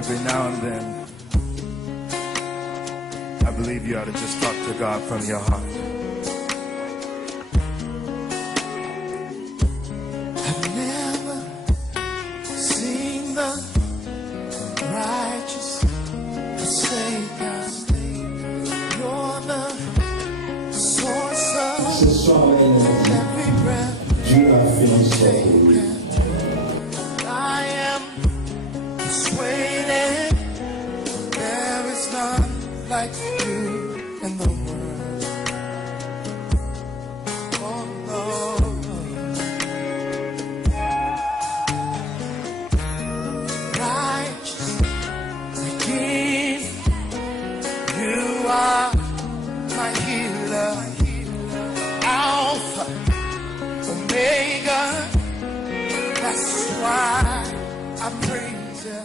Every now and then, I believe you ought to just talk to God from your heart. I've never seen the righteous forsaken. You're the source of every breath. Do not feel so holy. I am persuaded there is none like you in the world. Oh Lord, righteous, redeemed, you are my healer, Alpha, Omega. That's why I praise you.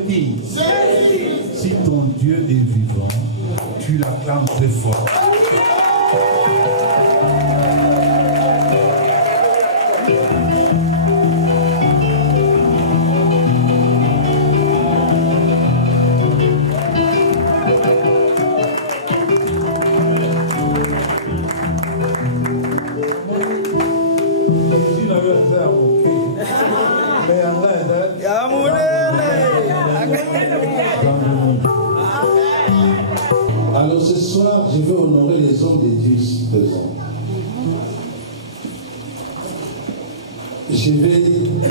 c'est qui? Si ton Dieu est vivant, tu l'acclames très fort. Alors ce soir, je vais honorer les hommes de Dieu ici présents. Je vais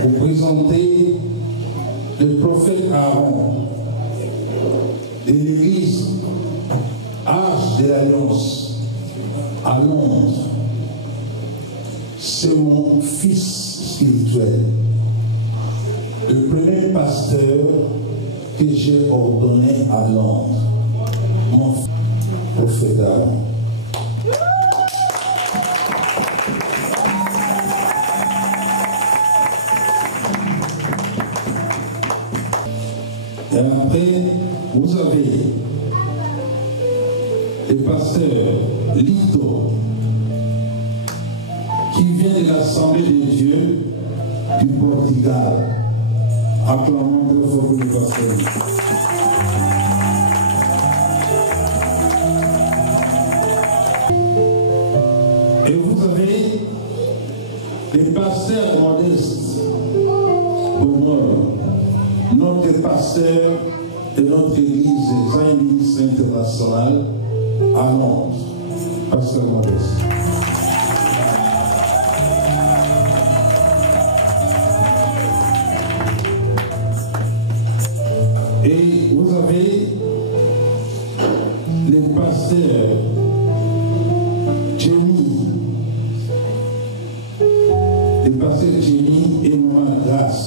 vous présenter le prophète Aaron de l'église Arche de l'Alliance à Londres. C'est mon fils spirituel, le premier pasteur que j'ai ordonné à Londres, mon prophète Aaron. Et après, vous avez le pasteur Lito, qui vient de l'Assemblée de Dieu du Portugal. Acclamons très fort le pasteur. Et vous avez les pasteurs modestes, pour moi, notre pasteur de notre église, Zion Ministre International, à Londres, pasteur modeste. Et vous avez les pasteurs Jenny, le pasteur Jenny et Maman Grace,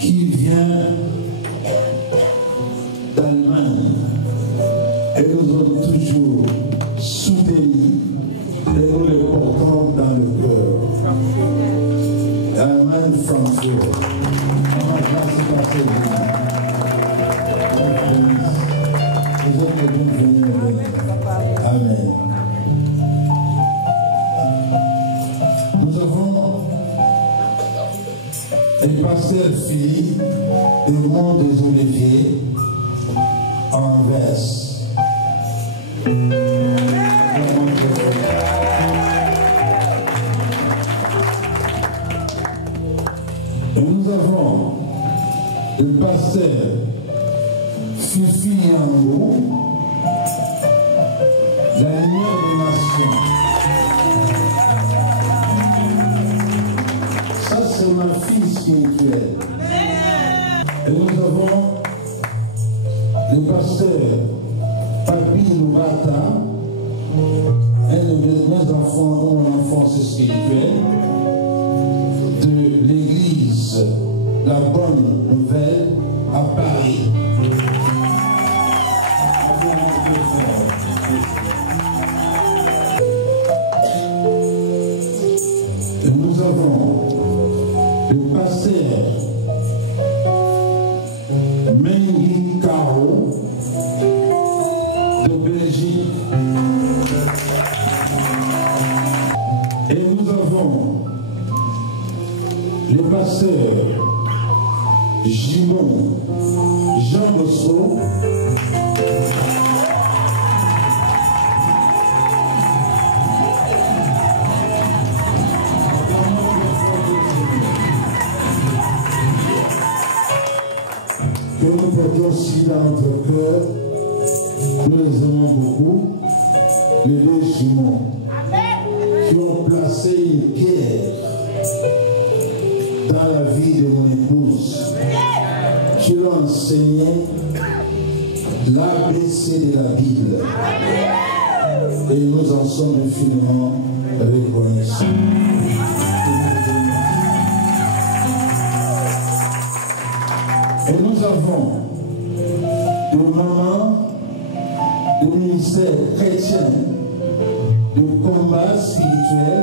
qui vient d'Allemagne et nous ont toujours soutenus et nous les portons dans le cœur. Allemagne, Francfort. Maman Grace et pasteur Jenny. Vous êtes les bienvenus. Amen. Nous avons le pasteur Philippe du Mont des Oliviers en Anvers. Et nous avons le pasteur Fifi Yango, la lumière des nations. Ça, c'est ma fille spirituelle. Et nous avons le pasteur Papi Loubata, un de mes enfants, mon enfance spirituelle, de l'église La Bonne Nouvelle à Paris. Et nous avons le pasteur Mengi Caro de Belgique. Et nous avons le pasteur Gimon Jean Bosso que nous portons aussi dans notre cœur. Nous les aimons beaucoup, les deux jumeaux qui ont placé une pierre dans la vie de mon épouse, qui lui ont enseigné l'ABC de la Bible. Et nous en sommes infiniment reconnaissants. Et nous avons de maman du ministère chrétien de combat spirituel,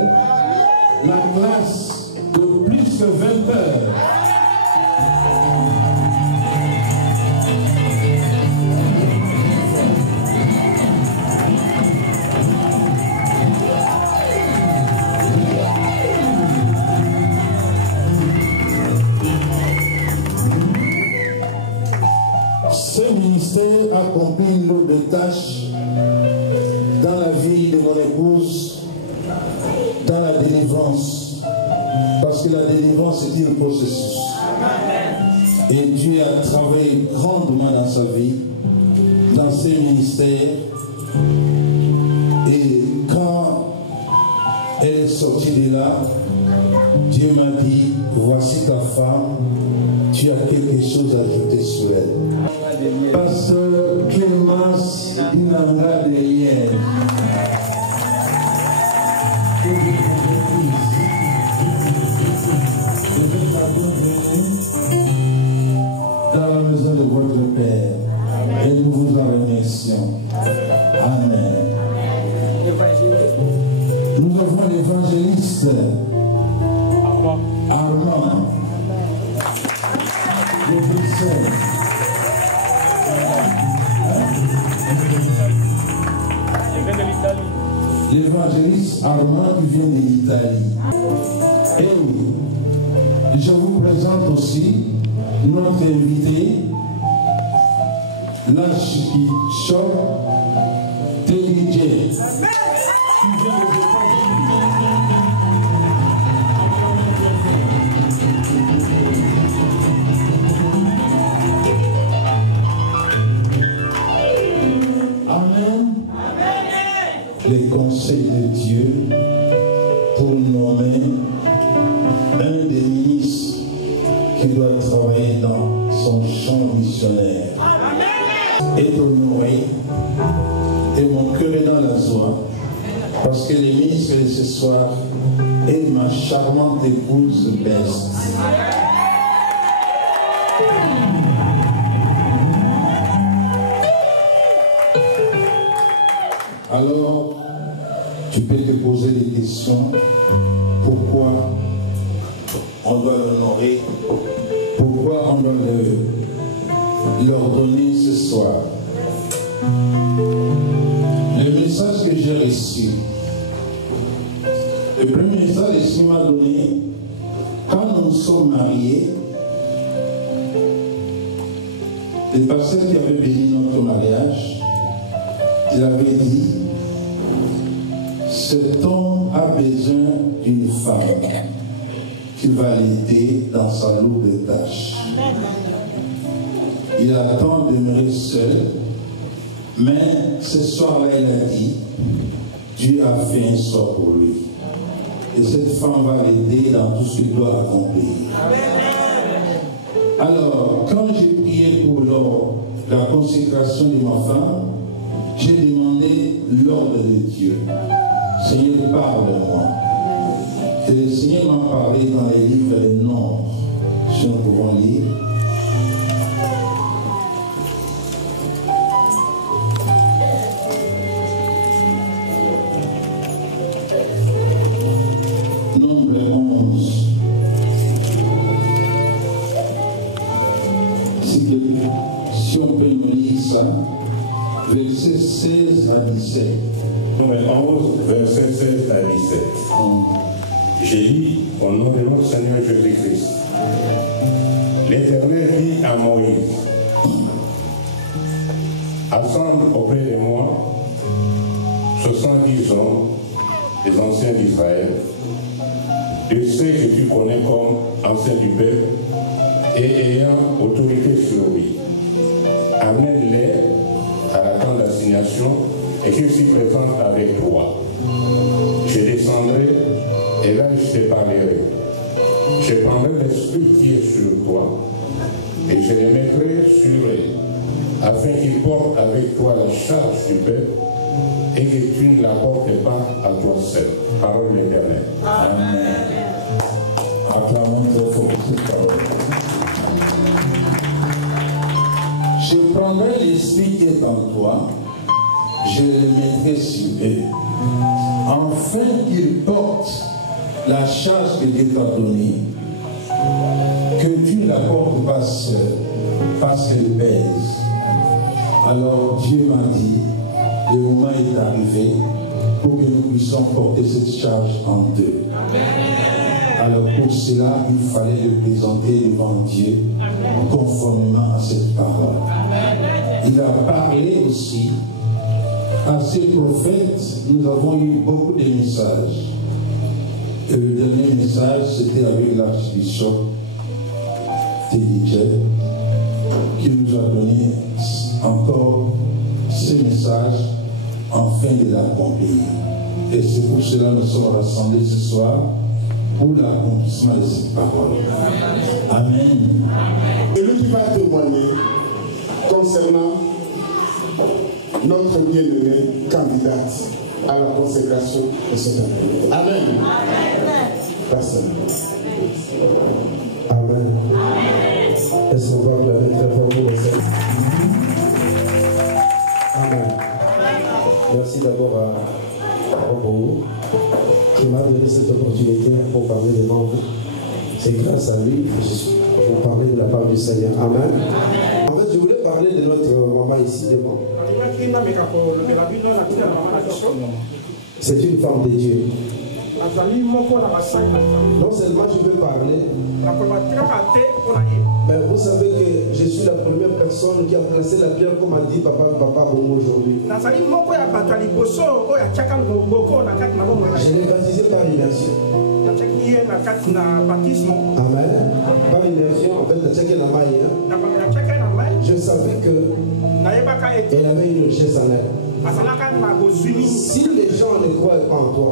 la classe de plus que 20 heures. ce ministère accomplit une lourde de tâches dans la vie de mon épouse, dans la délivrance. Parce que la délivrance est un processus. Et Dieu a travaillé grandement dans sa vie, dans ses ministères. Et quand elle est sortie de là, Dieu m'a dit, voici ta femme, tu as quelque chose à ajouter sur elle. Pasteur Clémence Dinanga de hier. Dans la maison de votre Père. Et nous vous en remercions. Amen. Nous avons l'évangéliste Armand de Bruxelles. L'évangéliste Armand qui vient de l'Italie. Et je vous présente aussi notre invité, l'archichop Téligé. Les conseils de Dieu pour nommer un des ministres qui doit travailler dans son champ missionnaire est honoré et mon cœur est dans la joie parce que le ministre de ce soir est ma charmante épouse Best. Alors, tu peux te poser des questions. Pourquoi on doit l'honorer? Pourquoi on doit leur donner ce soir? Le message que j'ai reçu, le premier message que Dieu m'a donné, quand nous sommes mariés, le pasteur qui avait béni notre mariage, il avait dit, cet homme a besoin d'une femme qui va l'aider dans sa lourde tâche. Il attend de demeurer seul, mais ce soir-là, il a dit, Dieu a fait un sort pour lui. Et cette femme va l'aider dans tout ce qu'il doit accomplir. Alors, quand j'ai prié pour la consécration de ma femme, j'ai demandé l'ordre de Dieu. Seigneur, parle-moi. Et le Seigneur m'a parlé dans les livres des noms, si nous pouvons lire. Nombre 11. Si on peut nous lire ça, verset 16 à 17. Nombre 11, verset 16 à 17. J'ai dit au nom de notre Seigneur Jésus-Christ. L'Éternel dit à Moïse, assemble auprès de moi 70 hommes, des anciens d'Israël, de ceux que tu connais comme anciens du peuple et ayant autorité sur lui. Amène-les à la tente d'assignation et qu'ils s'y présentent avec toi. Je descendrai et là je te parlerai. Je prendrai l'esprit qui est sur toi et je les mettrai sur eux afin qu'ils portent avec toi la charge du peuple et que tu ne la portes pas à toi seul. Parole de l'Éternel. Amen. Acclamons très fort cette parole. Je prendrai l'esprit qui est en toi, je le mettrai sur eux, afin qu'ils portent la charge que Dieu t'a donnée, que tu ne la portes pas seul, parce qu'elle pèse. Alors Dieu m'a dit, le moment est arrivé pour que nous puissions porter cette charge en deux. Alors pour cela, il fallait le présenter devant Dieu conformément à cette parole. Il a parlé aussi à ses prophètes. Nous avons eu beaucoup de messages. Et le dernier message, c'était avec l'archbishop Tédichet, qui nous a donné encore ce message afin de l'accomplir. Et c'est pour cela que nous sommes rassemblés ce soir pour l'accomplissement de cette parole. Amen. Celui qui va témoigner concernant notre bien-aimée candidate à la consécration de ce temple. Amen. Pasteur. Amen. Est-ce qu'on va acclamer très fort pour le Seigneur? Amen. Merci d'abord à Robo qui m'a donné cette opportunité pour parler devant vous. C'est grâce à lui que je vous parler de la part du Seigneur. Amen. En fait, je voulais parler de notre maman ici devant. C'est une femme de Dieu. Non seulement je veux parler, mais vous savez que je suis la première personne qui a placé la pierre comme a dit Papa Bongo aujourd'hui. Je l'ai baptisé par immersion. Amen. Par immersion, en fait, je savais qu'elle avait une richesse en elle. Si les gens ne croient pas en toi,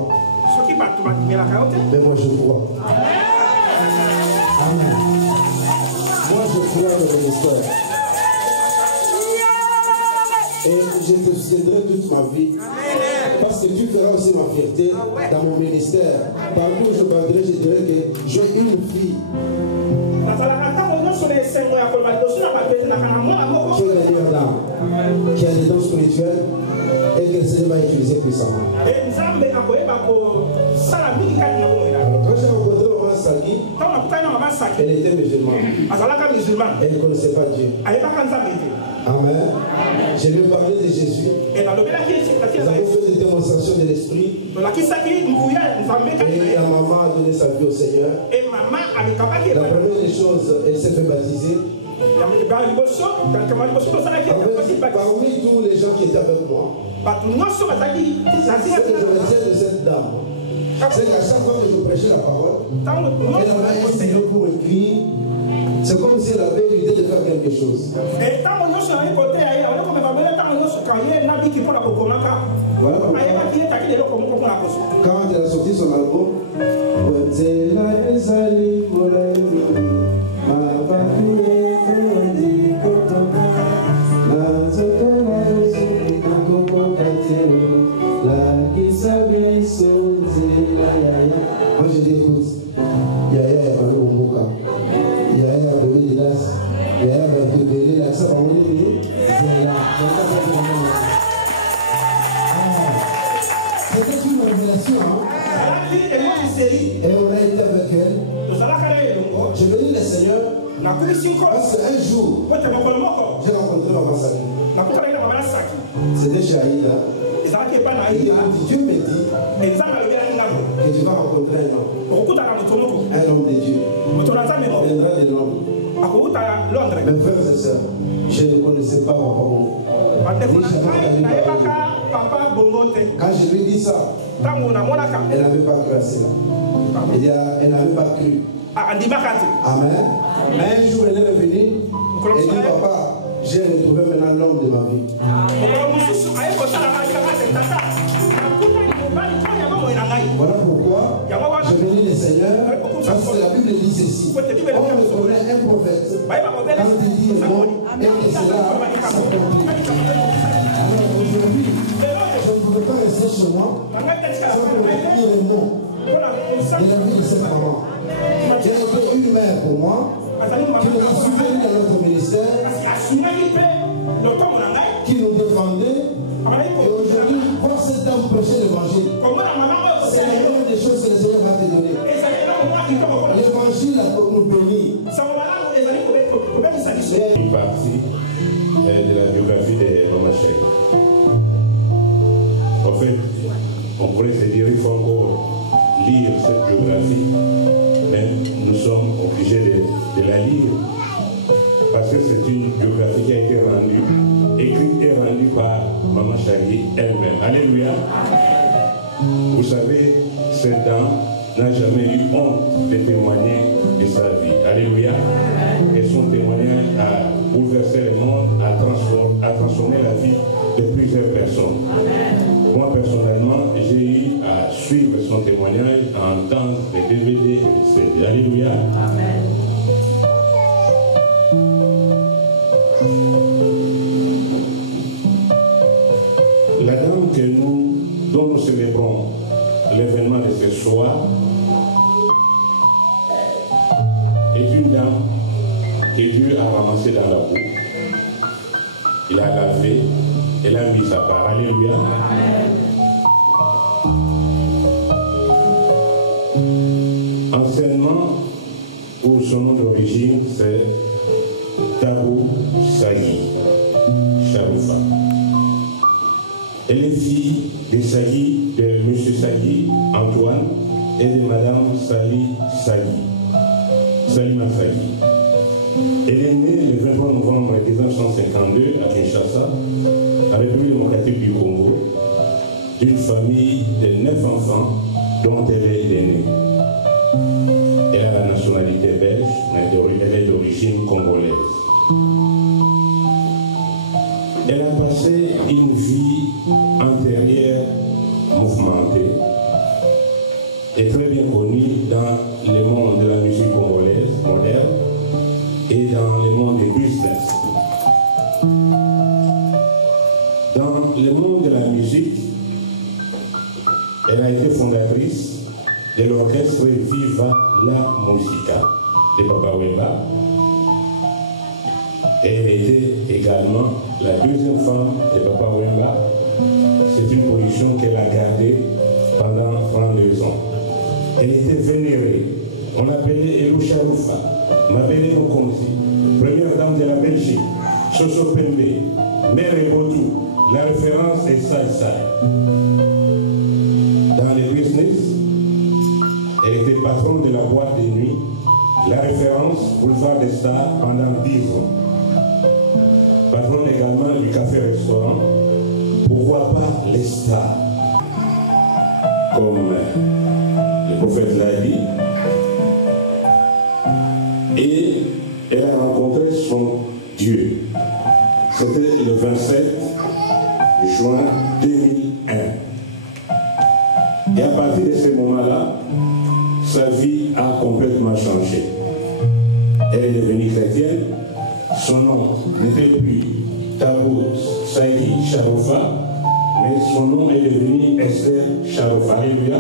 mais moi je crois. Amen. Moi je crois dans mon histoire. Et je te soutiendrai toute ma vie. Parce que tu feras aussi ma fierté dans mon ministère. Partout où je parlerai, je dirai que j'ai une fille. Qui est la meilleure dame, qui a des dons spirituels et que le Seigneur va utiliser puissamment. Quand j'ai rencontré Maman Saki, elle était musulmane. Elle ne connaissait pas Dieu. Amen. Je lui ai parlé de Jésus. Nous avons fait des démonstrations de l'esprit. Et la maman a donné sa vie au Seigneur. La première des choses, elle s'est fait baptiser. Parmi tous les gens qui étaient avec moi, ce que je retiens de cette dame, c'est qu'à chaque fois que je prêchais la parole, elle avait un stylo pour écrire. C'est comme si elle avait l'idée de faire quelque chose. Voilà pourquoi, quand elle a sorti son album, moi je dis écoute, Yaya Yabalo Umuka, Yaya Yabalo Didas, Yaya Yabalo Didas, ça va on est c'était une révélation. Et on a été avec elle. Je bénis le Seigneur parce qu'un jour, j'ai rencontré Maman Saki. C'était chez Aïda. Et Dieu me dit que tu vas rencontrer un homme de Dieu. Il viendra de Londres. Mes frères et sœurs, je ne connaissais pas Papa Bongo. Quand je lui ai dit ça, elle n'avait pas cru à cela. Elle n'avait pas cru. Amen. Mais un jour, elle est revenue et dit Papa, j'ai retrouvé maintenant l'homme de ma vie. Voilà pourquoi je bénis le Seigneur, parce que la Bible dit ceci. On reconnaît un prophète quand il dit le mot et que cela s'accomplit. Alors aujourd'hui, je ne pouvais pas rester chez moi sans retenir le nom de la vie de cette maman. Qui a été une mère pour moi, qui nous a soutenus dans notre ministère, qui nous défendait. Et aujourd'hui, voir cette dame prêcher l'évangile, c'est la meilleure des choses que le Seigneur va te donner. L'évangile nous bénit. Une partie de la biographie de Maman Cheikh. En fait, on pourrait se dire qu'il faut encore lire cette biographie, mais nous sommes obligés de la lire parce que c'est une biographie qui a été rendue et elle-même. Alléluia. Vous savez, cette dame n'a jamais eu honte de témoigner de sa vie. Alléluia. Et son témoignage a bouleversé le monde, a transformé la vie de plusieurs personnes. Moi, personnellement, j'ai eu à suivre son témoignage, à entendre les DVD et les CD. Alléluia. La dame dont nous célébrons l'événement de ce soir est une dame que Dieu a ramassée dans la boue. Il a lavé, elle a mis sa part. Alléluia. Anciennement, pour son nom d'origine, c'est Tabou Saï Charoufa. Elle est fille de Saï, de M. Saï Antoine et de Mme Sali Saï, Salima Saï. Elle est née le 23 novembre 1952 à Kinshasa, à la République démocratique du Congo, d'une famille de 9 enfants dont elle est l'aînée. Elle a la nationalité belge, mais elle est d'origine congolaise. Elle a passé une vie antérieure mouvementée et très bien connue dans le monde de la musique congolaise moderne et dans le monde du business. Dans le monde de la musique, elle a été fondatrice de l'orchestre Viva la Musica de Papa Wemba. Et elle était également la deuxième femme de Papa Wemba. C'est une position qu'elle a gardée pendant 32 ans. Elle était vénérée. On l'appelait Elou Charoufa, Mabele Mokonzi, première dame de la Belgique, Soso Pembe, Mère Ebotou. La référence est Saï. Dans le business, elle était patronne de la boîte de nuit, la référence Boulevard des Stars pendant 10 ans. Patronne également du café-restaurant, pourquoi pas les stars, comme le prophète l'a dit. Et elle a rencontré son Dieu. C'était le 27 juin 2001. Et à partir de ce moment-là, sa vie a complètement changé. Elle est devenue chrétienne. Son nom n'était plus Tabou Saï Charoufa, mais son nom est devenu Esther Charoufa. Alléluia.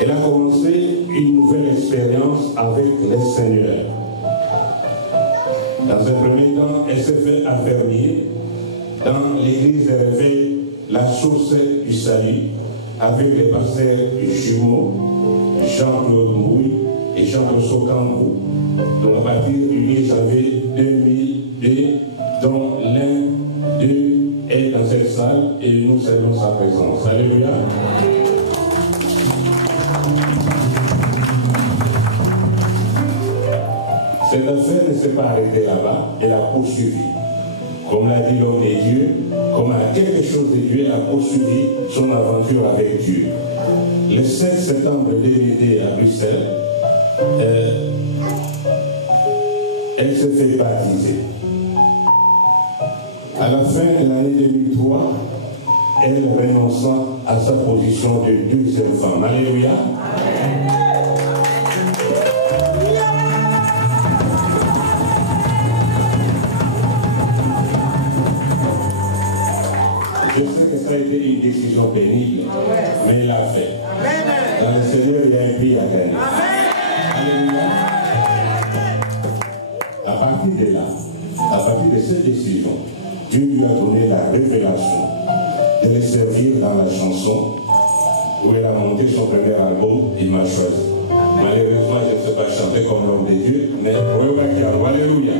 Elle a commencé une nouvelle expérience avec le Seigneur. Dans un premier temps, elle s'est fait affermir dans l'église de réveil, la source du salut, avec les pasteurs jumeaux, Jean-Claude Mouy et Jean-Claude Sokangou. Donc à partir du 10 janvier 2002, dont l'un d'eux est dans cette salle et nous saluons sa présence. Alléluia. Cette affaire ne s'est pas arrêtée là-bas, elle a poursuivi. Comme l'a dit l'homme de Dieu, comme à quelque chose de Dieu a poursuivi son aventure avec Dieu. Le 7 septembre 2002 à Bruxelles, elle se fait baptiser. À la fin de l'année 2003, elle renonça à sa position de deuxième femme. Alléluia. Je sais que ça a été une décision pénible, mais il l'a fait. Dans le Seigneur, il y a un prix à gagner. Alléluia. À partir de là, à partir de cette décision, Dieu lui a donné la révélation de le servir dans la chanson où elle a monté son premier album, Il m'a choisi. Malheureusement, je ne sais pas chanter comme l'homme de Dieu, mais alléluia.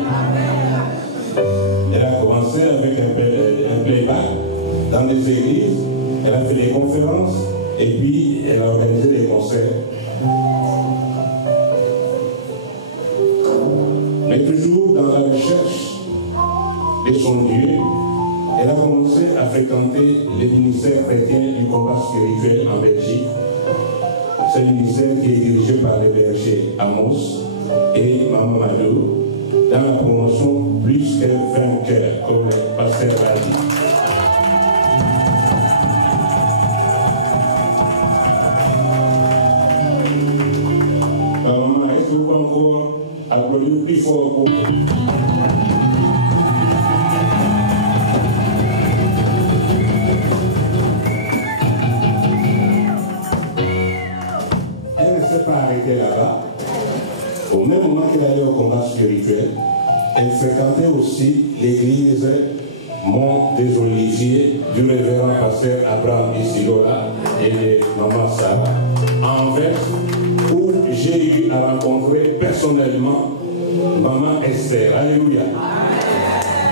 Elle a commencé avec un playback dans des églises, elle a fait des conférences et puis elle a organisé des concerts. Mais toujours dans la recherche de son Dieu, elle a commencé fréquenté le ministère chrétien du combat spirituel en Belgique. C'est un ministère qui est dirigé par les bergers Amos et Maman Madou dans la promotion plus que vainqueur, comme le pasteur l'a dit. Maman, est-ce que vous pouvez encore applaudir plus fort pour là-bas. Au même moment qu'elle allait au combat spirituel, elle fréquentait aussi l'église Mont des Oliviers du révérend pasteur Abraham Isidora et de Maman Sarah en Anvers, où j'ai eu à rencontrer personnellement Maman Esther. Alléluia.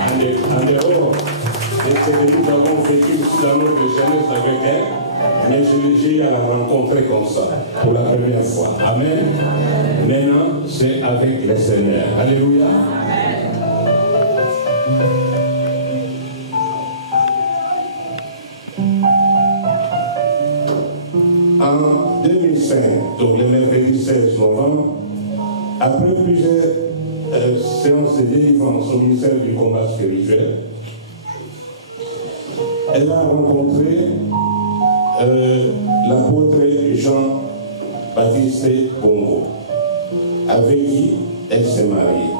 En dehors de ce que nous avons vécu aussi dans notre jeunesse avec elle, mais j'ai eu à la rencontrer comme ça, pour la première fois. Amen. Maintenant, c'est avec le Seigneur. Alléluia. En 2005, donc le mercredi 16 novembre, après plusieurs séances de délivrance au ministère du combat spirituel, elle a rencontré l'apôtre Jean-Baptiste Bongo, avec qui elle s'est mariée.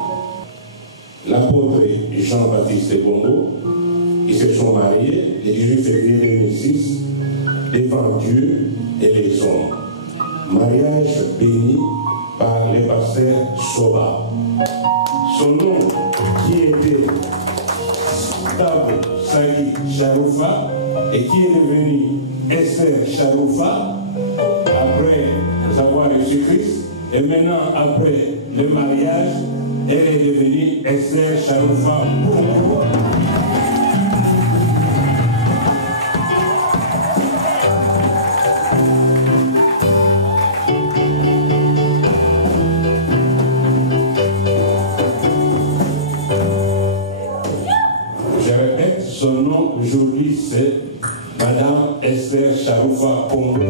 L'apôtre Jean-Baptiste Bongo, ils se sont mariés le 18 février 2006 devant Dieu et les hommes. Mariage béni par le pasteur Soba. Son nom qui était Tabo Sagi Charoufa et qui est devenu Esther Charoufa après avoir reçu Christ, et maintenant après le mariage, elle est devenue Esther Charoufa. Je répète, son nom aujourd'hui c'est Madame Esther Charoufa Pongo.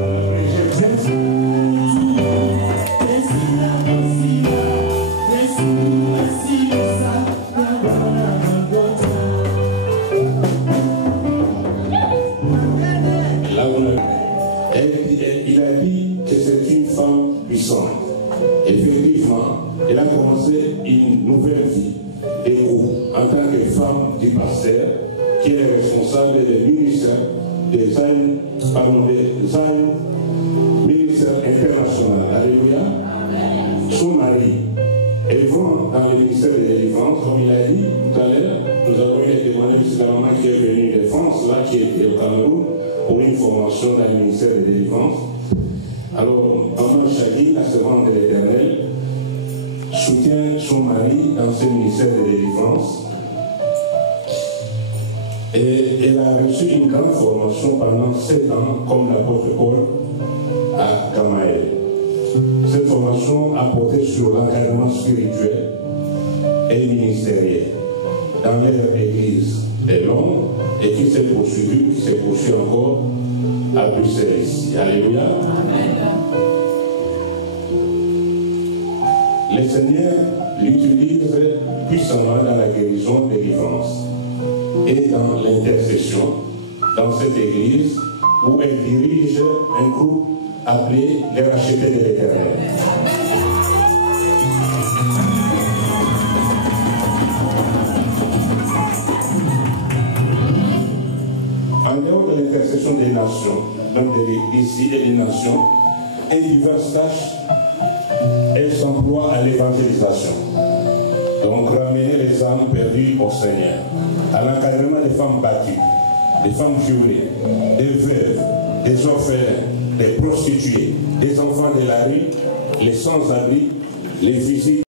Il a dit que c'est une femme puissante. Effectivement, elle a commencé une nouvelle vie en tant que femme du pasteur, qui est responsable du ministère des Zion ministère international. Alléluia. Son mari, elle va dans le ministère de délivrance, comme il a dit tout à l'heure. Nous avons eu des témoignages sur la maman qui est venue de France, là, qui était au Cameroun, pour une formation dans le ministère de délivrance. Alors, Maman Chadi, la servante de l'Éternel, soutient son mari dans ce ministère de délivrance. Et elle a reçu une grande formation pendant 7 ans comme l'apôtre Paul à Gamaël. Cette formation a porté sur l'encadrement spirituel et ministériel dans leur église de Londres et qui s'est poursuivi encore à Bruxelles ici. Alléluia. Amen. Le Seigneur l'utilise puissamment dans la guérison des délivrance et dans l'intercession dans cette église où elle dirige un groupe appelé les rachetés de l'Éternel. En dehors de l'intercession des nations, donc de l'église et des nations, et diverses tâches, elle s'emploie à l'évangélisation. Donc ramener les âmes perdues au Seigneur, à l'encadrement des femmes battues, des femmes violées, des veuves, des orphelins, des prostituées, des enfants de la rue, les sans-abri, les visites.